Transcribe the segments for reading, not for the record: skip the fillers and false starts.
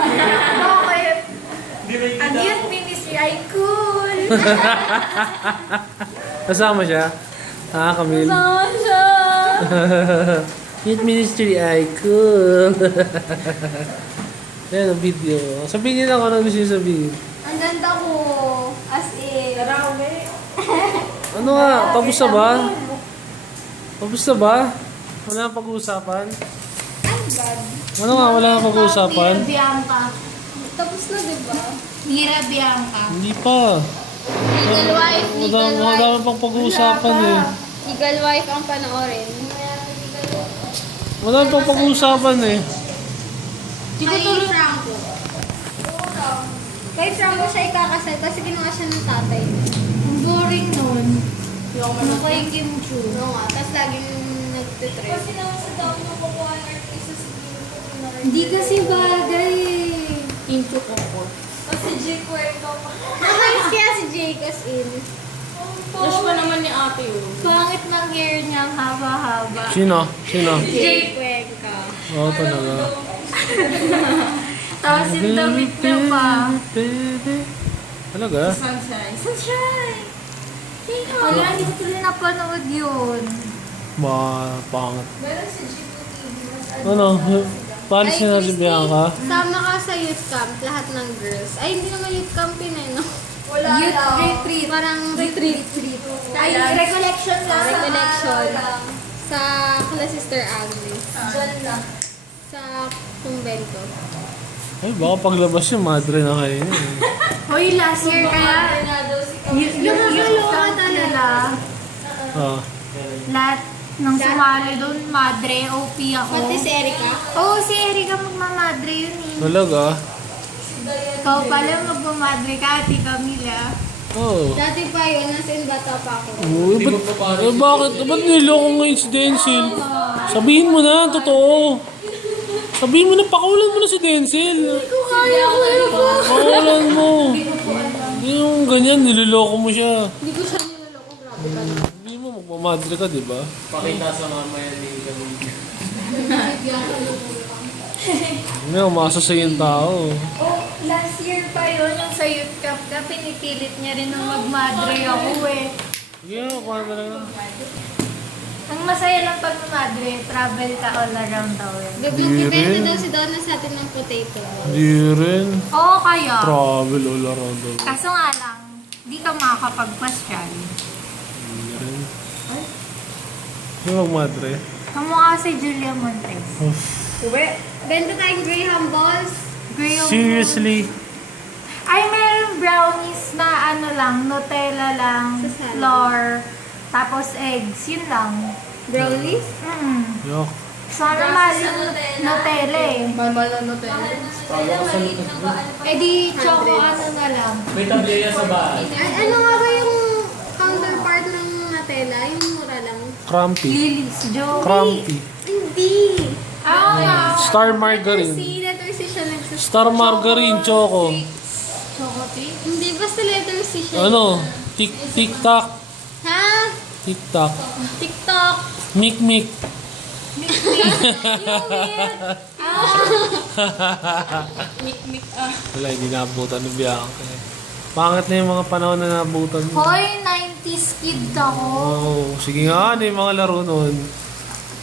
Bakit? Ang cute mini si ay cool. Kasama siya? Ha, Camille? Kasama siya. Youth Ministry ay cool. Ayan ang video. Sabihin niyo lang kung ano gusto niyo sabihin. Ang ganda ko. As in. Ano nga? Tapos na ba? Tapos na ba? Wala nang pag-uusapan? Ang bad. Ano nga? Wala nang pag-uusapan? Mira Bianca. Tapos na, diba? Mira Bianca. Hindi pa. Legal wife, legal Wala wife. pang pag-uusapan eh. Legal wife ang panoorin. Wala pang pag-uusapan eh. Kay Franco. Kay Franco siya ikakasal kasi ginawa siya ng tatay. Ang boring nun. Ano kay Kim Chu? Oo nga, tapos laging nagtitrip. Kasi naman sa dami ng kukuha ng artista sa hindi kasi bagay. Kim Chu ko. Kasi Jay Cuervo pa. Nakayos kaya si Jay kasi Crush pa naman ni ate yun. pangit ng hair niya, haba-haba. Sino? Sino? Jay Cuervo. Oo, talaga. Tapos yung damit niya pa. Talaga? Sunshine. Sunshine! Wala, hindi ko tuloy napanood yun. Pangit. Meron si GPTV. Ano? Palis na natin Bianca? Sama ka sa youth camp, lahat ng girls. Ay, hindi naman youth camp yun eh, no? Youth retreat. Parang retreat. Ay, recollection lang. Recollection. Sa kala Sister Agnes. Diyan na. Sa kumbento. Ay, baka paglabas yung madre na kayo. Hoy, last year kaya. Yung youth camp nila, Ah. lahat nang sumali doon, madre, OP ako. Pati si Erica. Oo, si Erika magmamadre yun eh. Talaga? Ikaw pala magmamadre ka, Ate Camila. Oo. Dati pa yun, nasa bata pa ako. Oh, bakit? Ba't niloko ng Denzel? Sabihin mo na, totoo. Sabihin mo na, pakawalan mo na si Denzel. Kaya ko ba? Pakawalan mo. Yung ganyan, niloloko mo siya. Hindi ko siya niloloko, grabe ka na. Hindi mo, magmamadre ka, di ba? Pakita sa mamaya ni Camille. May umasa sa yung tao. Oh, last year pa yun, yung sa youth camp ka, pinipilit niya rin nung magmadre ako eh. Sige, kuha na lang. Ang masaya lang pag madre, travel ka all around the world. Bibenta daw si Donna sa atin ng potato. Hindi rin. Oo, kaya. Travel all around the world. Kaso nga lang, di ka makakapagpasyal. Hindi rin. Sino magmadre? Kamukha si Julia Montes. Uwe. Benta tayong Graham balls. Graham Seriously? Ay, meron brownies na ano lang, Nutella lang, flour, tapos eggs, yun lang. Brownies? Yok. Sana mahal yung Nutella eh. Malmal na Nutella. Eh di, choco ano na lang. May tableya sa bahay. Ano nga ba yung counterpart ng Nutella? Yung mura lang. Crumpy. Lily's Joey. Crumpy. Hindi. Ah, Star margarine. Letter C siya nagsasabi. Star margarine, choco. Choco cake? Hindi, basta letter C siya. Ano? Tik-tak. Ha? Tik-tak. TikTok. Mik-mik. Mik-mik Wala, hindi naabutan ng Bianca eh. Pangit na yung mga panahon na naabutan mo. Hoy, 90s kid ako. Oh, sige nga, ano yung mga laro nun?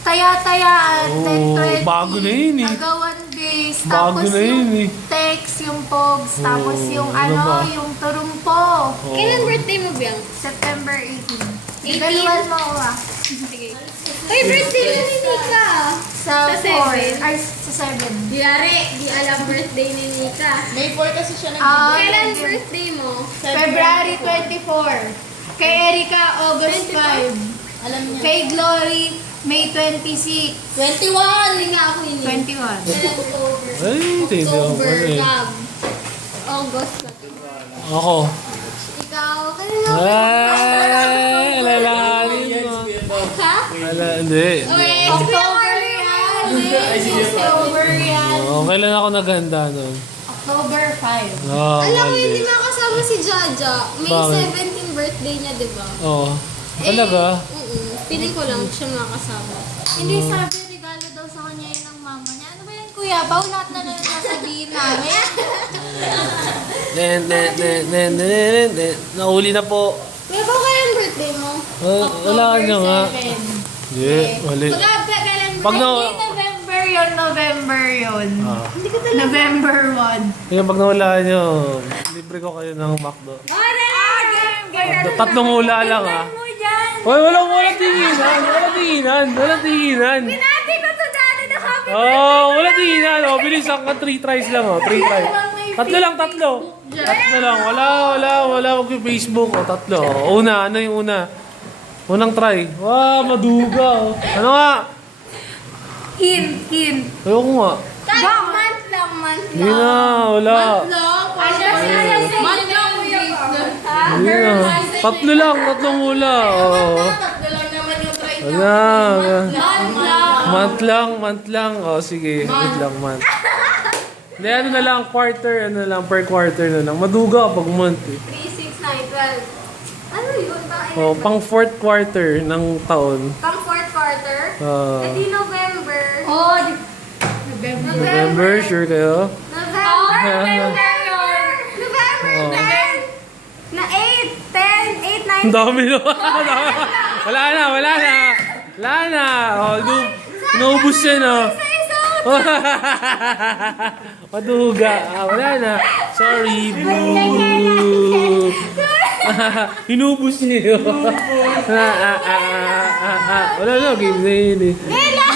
Taya-tayaan, Oh, 10-20. bago na yun eh. Agawan base. Bago Tapos na yun yung eh. text, yung pogs. Tapos Oh, yung ano ba? yung turumpo. Oh. Kailan birthday mo, Biang? September 18. 18? Galuan mo ako ah. Sige. Ay, birthday na ni Nika! Sa Sa 4. 7. Ay, sa 7. Yari, di alam birthday ni Nika. May 4 kasi siya Ah, Kailan thank you. birthday mo? February 24. Kay Erika, August 5. Alam niya. Kay Glory, May 26. 21! Hindi nga ako yun. 21. October. Ay, hindi ako October, pala eh. Gab. August na. Ako. Ikaw, kanina Ay, alalahanin mo. Ha? Hindi. Okay, October yan. October yan. Oh, kailan ako naghanda nun? October 5. Oh, Alam mo, mali. hindi nakasama si Jaja. May Bakit? 17th birthday niya, di ba? Oh, talaga? Feeling ko lang siya makasama. Hindi sabi, regalo daw sa kanya yun ng mama niya. Ano ba yan, kuya? Baw lahat na lang sasabihin namin. Nauli na po. May ba kayang birthday mo? Wala ka nga. 7. Hindi, mali. Kailan Pag na... November yun, November yun. Hindi ko talaga. November 1. Kaya pag nawala nyo, libre ko kayo ng McDo. Tatlong hula lang ha. Hoy, walang tinginan. Walang tinginan. Pinati ko to dati na happy Walang tinginan. Bilis ang 3 tries lang 3 tries. Tatlo. Wala. Mag-Facebook tatlo. Una, ano yung una? Unang try. Wow, maduga. Ano nga? Hint. Ayoko nga. Month lang. Hindi na, wala. Month lang kuya ka. Hindi na. Tatlong hula. Tatlo lang naman yung try ko. Wala. Month lang. Sige. Wait lang, month. Hindi, ano na lang, quarter, per quarter na lang. Maduga pag month eh. 3, 6, 9, 12. Ano yun? Pang fourth quarter ng taon. Pang 4th quarter? Ah. Di November. November, sure kayo? November Oh. 10. Na 8, 10, 8, 9. Ang dami na. Wala na. Naubos yan Maduga. Wala na. Sorry, boo. Inubos niya yun. Wala na, game na yun eh.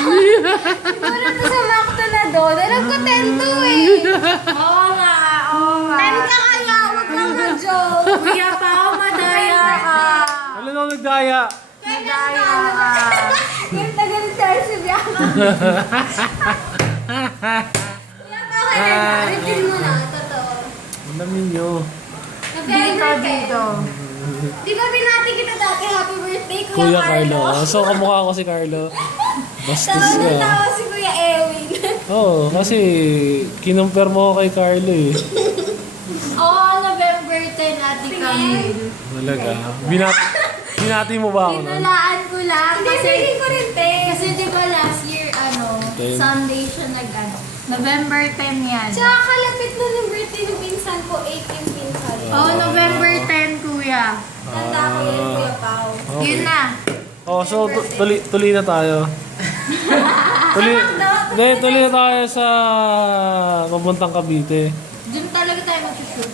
Siguro to sa Macdo na doon. Alam ko 10 to eh. Oo nga. 10 ka kaya, wag kang ka-joke. Kuya Pao, madaya ka. Wala na akong nagdaya. Madaya ka. Yung tagal Chelsea Bianca. Reveal mo na, totoo. Ang dami nyo. Dito. Di ba binati kita dati, happy birthday, Kuya Carlo. So, kamukha ko si Carlo. Bastos Tawa na ka. tawa si Kuya Ewing. Oo, kasi kinumpir mo ko kay Carlo eh. Oo, November 10, Ate Camille. Talaga. Binati mo ba ako nun? Pinulaan ko lang Hindi, kasi feeling ko rin, te. kasi di ba last year, Ten. Sunday siya November 10 yan. Tsaka kalapit na ng birthday ng pinsan ko, 18 pinsan. Oh, November 10, kuya. Tanda ko yan, Kuya Pao. Okay. Yun na. So tuloy na tayo. Tuloy na tayo sa papuntang Cavite. Diyan talaga tayo mag-shoot.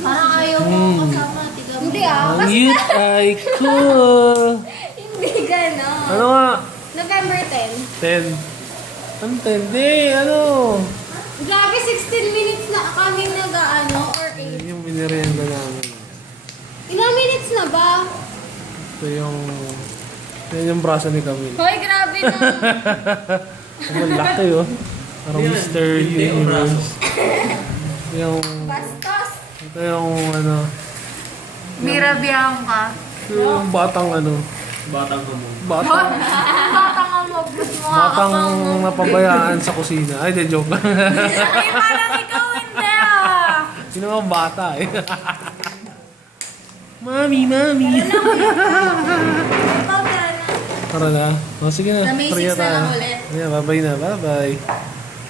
Parang ayaw mo kasama, tiga mo. Hindi ah. Ang cute ay cool. Hindi gano'n. Ano nga? November 10. 10. Ang 10? Di, ano? Grabe, 16 minutes na kami nag-ano, or 8. Yung binirenda namin. Ilang minutes na ba? Ito yung braso ni Camille. Hoy, grabe na. Ang laki oh. Parang Mr. Universe. Yung... Bastos. Ito yung ano... Mira Bianca. Yung batang ano... Batang kamong. Batang napabayaan sa kusina. Ay, di joke. Ay, parang ikaw hindi ah. Sino ang bata eh? Mami! Ikaw na. Tara na. O sige na. Sa Macy's Try na lang ulit. Yeah, bye-bye na. Bye-bye.